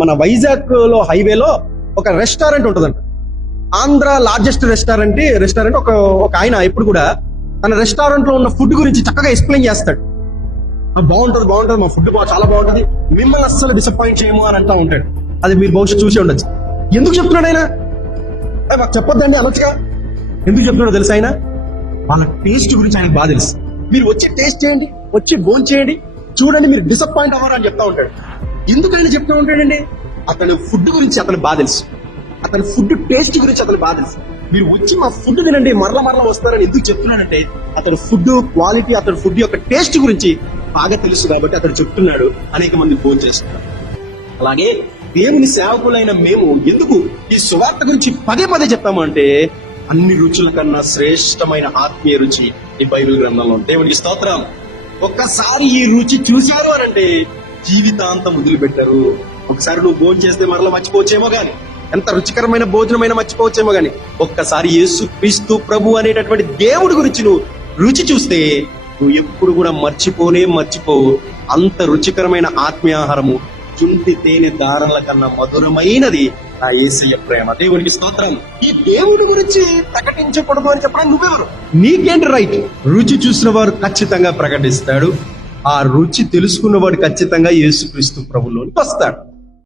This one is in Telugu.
మన వైజాగ్ లో హైవేలో ఒక రెస్టారెంట్ ఉంటుందంట. ఆంధ్ర లార్జెస్ట్ రెస్టారెంట్ ఒక ఆయన ఎప్పుడు కూడా తన రెస్టారెంట్ లో ఉన్న ఫుడ్ గురించి చక్కగా ఎక్స్ప్లెయిన్ చేస్తాడు. బాగుంటది మా ఫుడ్ చాలా బాగుంటది, మిమ్మల్ని అస్సలు డిసప్పాయింట్ చేయము అని అంటా ఉంటాడు. అది మీరు బహుశా చూసి ఉండొచ్చు. ఎందుకు చెప్తున్నాడు ఆయన? మాకు చెప్పొద్దండి అనొచ్చుగా. ఎందుకు చెప్తున్నాడో తెలుసు ఆయన? వాళ్ళ టేస్ట్ గురించి ఆయనకు బాగా తెలుసు. మీరు వచ్చి టేస్ట్ చేయండి, వచ్చి భోజనం చేయండి, చూడండి, మీరు డిసప్పాయింట్ అవ్వరు అని చెప్తా ఉంటాడు. ఎందుకని చెప్తూ ఉంటాడండి? అతని ఫుడ్ గురించి అతను బాగా తెలుసు, అతని ఫుడ్ టేస్ట్ గురించి అతను బాగా తెలుసు. మీరు వచ్చి మా ఫుడ్ తినండి, మరల వస్తారని ఎందుకు చెప్తున్నాడంటే అతని ఫుడ్ క్వాలిటీ, అతని ఫుడ్ యొక్క టేస్ట్ గురించి బాగా తెలుసు కాబట్టి అతను చెప్తున్నాడు. అనేక మంది భోజనం చేస్తున్నారు. అలాగే దేవుని సేవకులైన మేము ఎందుకు ఈ సువార్త గురించి పదే చెప్తాము అంటే, అన్ని రుచుల కన్నా శ్రేష్టమైన ఆత్మీయ రుచి ఈ బైబిల్ గ్రంథంలో. దేవునికి స్తోత్రం. ఒక్కసారి ఈ రుచి చూశారు అని అంటే జీవితాంతం వదిలిపెట్టారు. ఒకసారి నువ్వు భోజనం చేస్తే మరలా మర్చిపోవచ్చేమో గాని, ఎంత రుచికరమైన భోజనమైనా మర్చిపోవచ్చేమో గాని, ఒక్కసారి యేసు క్రీస్తు ప్రభు అనేటటువంటి దేవుడి గురించి నువ్వు రుచి చూస్తే నువ్వు ఎప్పుడు కూడా మర్చిపోవు. అంత రుచికరమైన ఆత్మీయాహారము చుంటి తేనె దారాల కన్నా మధురమైనది ఆ యేసయ్య ప్రేమ. దేవునికి స్తోత్రం. ఈ దేవుడి గురించి ప్రకటించకూడదు అని చెప్పడం నువ్వెవరు? నీకేంటి రైట్? రుచి చూసిన వారు ఖచ్చితంగా ప్రకటిస్తాడు. ఆ రుచి తెలుసుకున్నవాడు ఖచ్చితంగా యేసుక్రీస్తు ప్రభువులోనికి వస్తాడు.